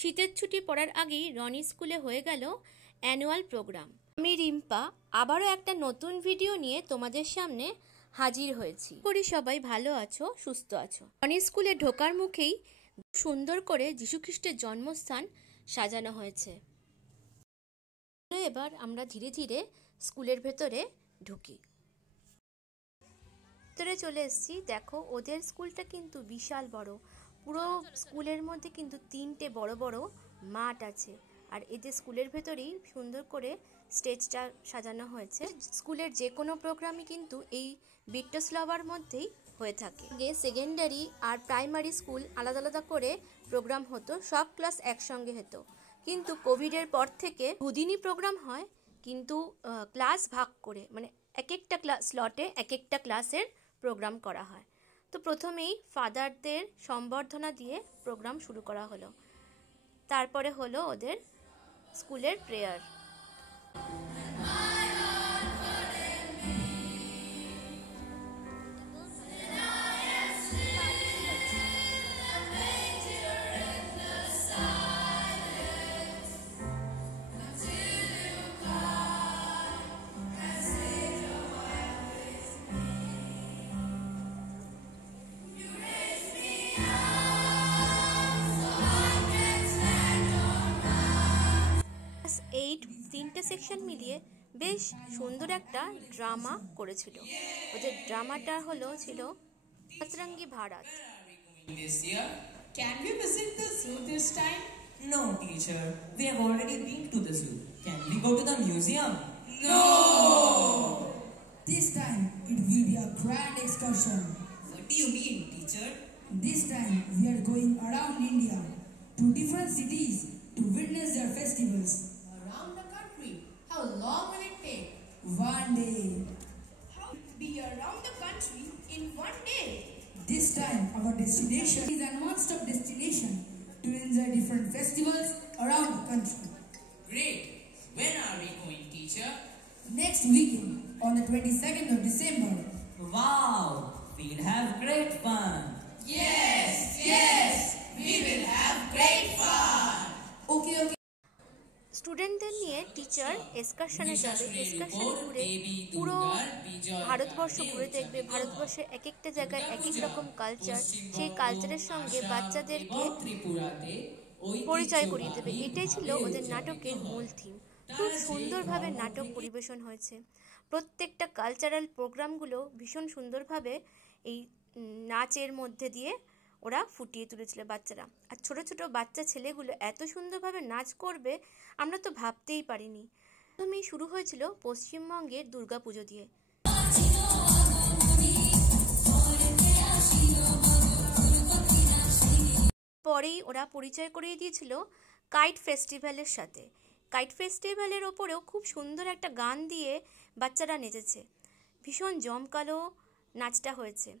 শীতের ছুটি পড়ার আগেই রনি স্কুলে হয়ে গেল অ্যানুয়াল প্রোগ্রাম। আমি রিম্পা আবারও একটা নতুন ভিডিও নিয়ে তোমাদের সামনে হাজির হয়েছি। করি সবাই ভালো আছো, সুস্থ আছো। রনি স্কুলে ঢোকার মুখেই সুন্দর করে যীশুখ্রিস্টের জন্মস্থান সাজানো হয়েছে। এবার আমরা ধীরে ধীরে স্কুলের ভেতরে ঢুকি। ভেতরে চলে এসেছি। দেখো ওদের স্কুলটা কিন্তু বিশাল বড়। পুরো স্কুলের মধ্যে কিন্তু 3টে বড় বড় মাঠ আছে। আর এদের স্কুলের ভেতরেই সুন্দর করে স্টেজটা সাজানো হয়েছে। স্কুলের যে কোনো প্রোগ্রামই কিন্তু এই বিট্টসলাভার মধ্যেই হয়ে থাকে। আগে সেকেন্ডারি আর প্রাইমারি স্কুল আলাদা আলাদা করে প্রোগ্রাম হতো, সব ক্লাস একসঙ্গে হতো। কিন্তু কোভিডের পর থেকে দুদিনই প্রোগ্রাম হয়, কিন্তু ক্লাস ভাগ করে, মানে এক একটা ক্লাস স্লটে এক একটা ক্লাসের প্রোগ্রাম করা হয়। তো প্রথমেই ফাদারদের সম্বর্ধনা দিয়ে প্রোগ্রাম শুরু করা হলো। তারপরে হলো ওদের স্কুলের প্রেয়ার। তিনটে সেকশন মিলিয়ে বেশ সুন্দর একটা ড্রামা করেছিল। ওদের ড্রামাটা ছিল সতরঙ্গী Bharat. Can we visit the zoo this time? No, teacher. We have already been to the zoo. Can we go to the museum? No! This time it will be a grand excursion. What do you mean, teacher? This time we are going around India to different cities to witness their festivals. Around the country? How long will it take? One day. How will it be around the country in one day? This time our destination is a non-stop destination to enjoy different festivals around the country. Great. When are we going, teacher? Next weekend on the 22nd of December. Wow! We'll have great fun. Yes, we will have great fun. Okay. স্টুডেন্টদের নিয়ে teacher এক্সকারশনে যাবে। Excursion ঘুরে পুরো ভারতবর্ষ ঘুরে দেখবে। ভারতবর্ষের এক একটা জায়গায় এক এক রকম কালচার, সেই কালচারের সঙ্গে বাচ্চাদেরকে পরিচয় করিয়ে দেবে। এটাই ছিল ওদের নাটকের মূল থিম। খুব সুন্দরভাবে নাটক পরিবেশন হয়েছে। প্রত্যেকটা কালচারাল প্রোগ্রামগুলো ভীষণ সুন্দরভাবে এই নাচের মধ্যে দিয়ে ওরা ফুটিয়ে তুলেছিল বাচ্চারা। আর ছোট ছোট বাচ্চা ছেলেগুলো এত সুন্দরভাবে নাচ করবে আমরা তো ভাবতেই পারিনি। প্রথমেই শুরু হয়েছিল পশ্চিমবঙ্গের দুর্গাপুজো দিয়ে। পরেই ওরা পরিচয় করিয়ে দিয়েছিল কাইট ফেস্টিভ্যালের সাথে। কাইট ফেস্টিভ্যালের ওপরেও খুব সুন্দর একটা গান দিয়ে বাচ্চারা নেচেছে। ভীষণ জমকালো নাচটা হয়েছে।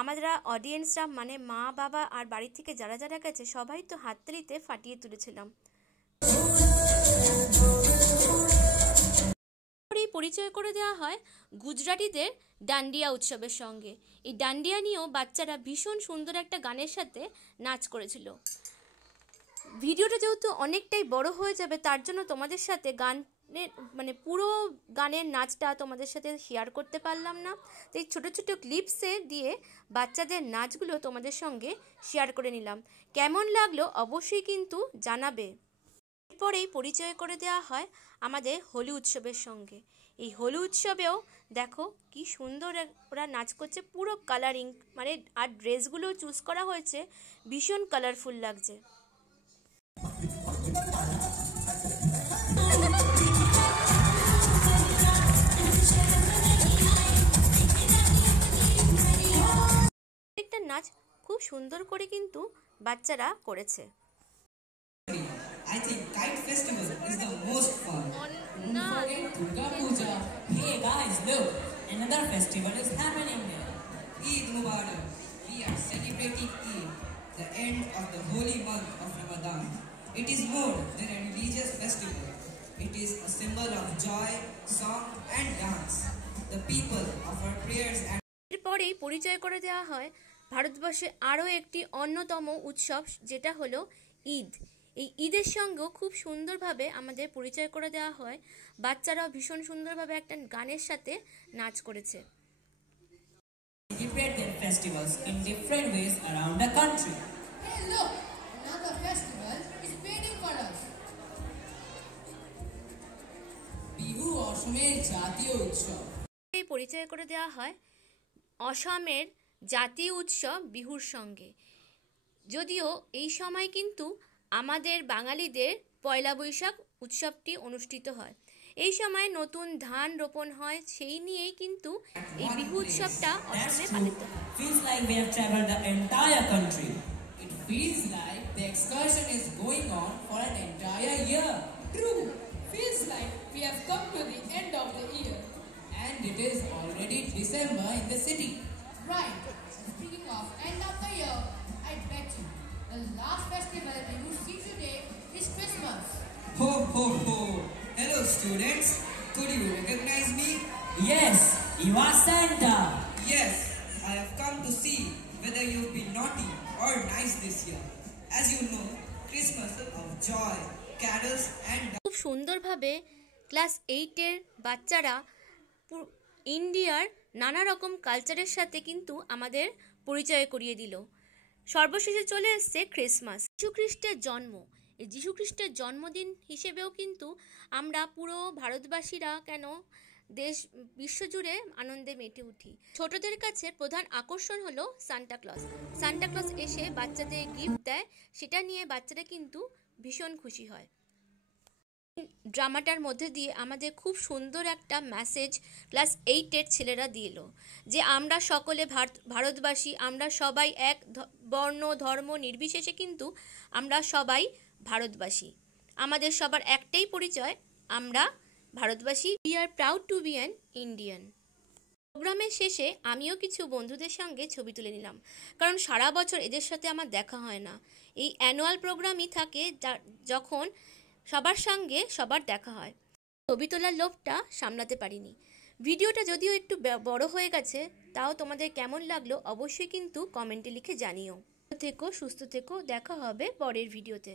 আমরা অডিয়েন্সরা, মানে মা বাবা আর বাড়ি থেকে যারা যারা গেছে সবাই তো হাততালিতে ফাটিয়ে তুলেছিলাম। পরিচয় করে দেওয়া হয় গুজরাটিদের ডান্ডিয়া উৎসবের সঙ্গে। এই ডান্ডিয়া নিয়েও বাচ্চারা ভীষণ সুন্দর একটা গানের সাথে নাচ করেছিল। ভিডিওটা যেহেতু অনেকটাই বড় হয়ে যাবে, তার জন্য তোমাদের সাথে গানের মানে পুরো গানের নাচটা তোমাদের সাথে শেয়ার করতে পারলাম না। তো এই ছোটো ছোটো ক্লিপসে দিয়ে বাচ্চাদের নাচগুলো তোমাদের সঙ্গে শেয়ার করে নিলাম। কেমন লাগলো অবশ্যই কিন্তু জানাবে। এরপরেই পরিচয় করে দেওয়া হয় আমাদের হোলি উৎসবের সঙ্গে। এই হোলি উৎসবেও দেখো কি সুন্দর ওরা নাচ করছে, পুরো কালারিং, মানে আর ড্রেসগুলো চুজ করা হয়েছে ভীষণ কালারফুল লাগছে। একটা নাচ খুব সুন্দর করে কিন্তু বাচ্চারা করেছে। I think Kite Festival is the most fun. Durga Puja. Hey guys, look! Another festival is happening here. Eid Mubarak. We are celebrating Eid, the end of the holy month of Ramadan. It is more than a religious festival. It is a symbol of joy, song and dance. The people offer prayers and এরপরেই পরিচয় করে দেওয়া হয় ভারতবর্ষে আরও একটি অন্যতম উৎসব, যেটা হলো ঈদ। এই ঈদের সঙ্গেও খুব সুন্দরভাবে আমাদের পরিচয় করে দেওয়া হয়। বাচ্চারাও ভীষণ সুন্দরভাবে একটা গানের সাথে নাচ করেছে। Celebrate their festivals in different ways around the country. Hey, look! Another festival is waiting for us. Bihu অসমের জাতীয় উৎসব। এই পরিচয় করে দেওয়া হয় অসমের জাতীয় উৎসব বিহুর সঙ্গে। যদিও এই সময় কিন্তু আমাদের বাঙালিদের পয়লা বৈশাখ উৎসবটি অনুষ্ঠিত হয়। এই সময় নতুন ধান রোপণ হয়, সেই নিয়েই কিন্তু এই বিহু উৎসবটা অসমে পালিত হয়। Feels like we have traveled the entire country. It feels like the excursion is going on for an entire year. True. Feels like we have come to the end of the year. And it is already December in the city. Right. Speaking of end of the year, I bet you the last festival we will see today is Christmas. Ho ho ho! Hello students, could you recognize me? Yes, you are Santa. Yes, I have come to see whether you've been naughty or nice this year. As you know, Christmas of joy, carols and খুব সুন্দরভাবে class 8-এর বাচ্চারা ইন্ডিয়ার নানা রকম কালচারের সাথে কিন্তু আমাদের পরিচয় করিয়ে দিল। সর্বশেষে চলে এসছে ক্রিসমাস, যীশুখ্রিস্টের জন্ম। এই যীশুখ্রিস্টের জন্মদিন হিসেবেও কিন্তু আমরা পুরো ভারতবাসীরা কেন দেশ বিশ্বজুড়ে আনন্দে মেতে উঠি। ছোটদের কাছে প্রধান আকর্ষণ হলো সান্টা ক্লজ। সান্টা ক্লজ এসে বাচ্চাদের গিফট দেয়, সেটা নিয়ে বাচ্চারা কিন্তু ভীষণ খুশি হয়। ড্রামাটার মধ্যে দিয়ে আমাদের খুব সুন্দর একটা মেসেজ ক্লাস 8-এর ছেলেরা দিল, যে আমরা সকলে ভারতবাসী, আমরা সবাই এক বর্ণ ধর্ম নির্বিশেষে কিন্তু আমরা সবাই ভারতবাসী। আমাদের সবার একটাই পরিচয়, আমরা ভারতবাসী। We are proud to be an Indian. প্রোগ্রামের শেষে আমিও কিছু বন্ধুদের সঙ্গে ছবি তুলে নিলাম, কারণ সারা বছর এদের সাথে আমার দেখা হয় না। এই অ্যানুয়াল প্রোগ্রামই থাকে যখন সবার সঙ্গে সবার দেখা হয়। ছবি তোলার লোভটা সামলাতে পারিনি। ভিডিওটা যদিও একটু বড় হয়ে গেছে, তাও তোমাদের কেমন লাগলো অবশ্যই কিন্তু কমেন্টে লিখে জানিও। থেকো, সুস্থ থেকো, দেখা হবে পরের ভিডিওতে।